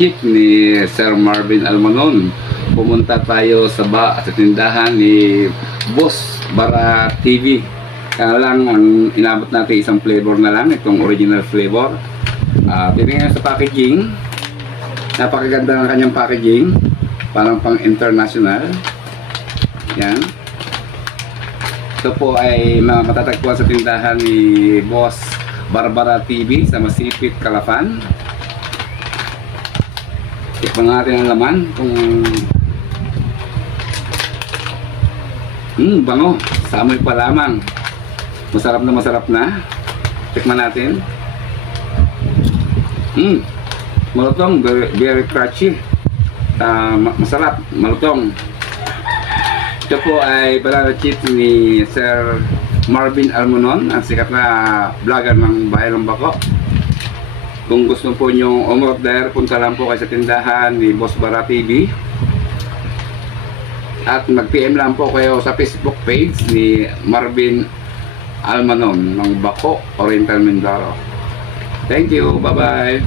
chick ni Sir Marvin Almanon. Pumunta tayo sa tindahan ni Boss Bara TV. Kaya lang, ang inabot natin isang flavor na lang, itong original flavor. Tingnan sa packaging. Napakaganda ng kanyang packaging. Parang pang international. Yan. Ito po ay matatagpuan sa tindahan ni Boss Barbara TV sa Masipit, Calafan. Tikman natin ang laman kung bango. Sa amoy pa lamang. Masarap na masarap na. Tikman natin. Malutong, very crunchy. Masarap, malutong. Ito po ay banana chips ni Sir Marvin Almanon, ang sikat na vlogger ng Bayan ng Bako. Kung gusto po nyong umorder, punta lang po kayo sa tindahan ni Boss Bara TV. At mag-PM lang po kayo sa Facebook page ni Marvin Almanon ng Bako, Oriental Mindoro. Thank you, bye-bye.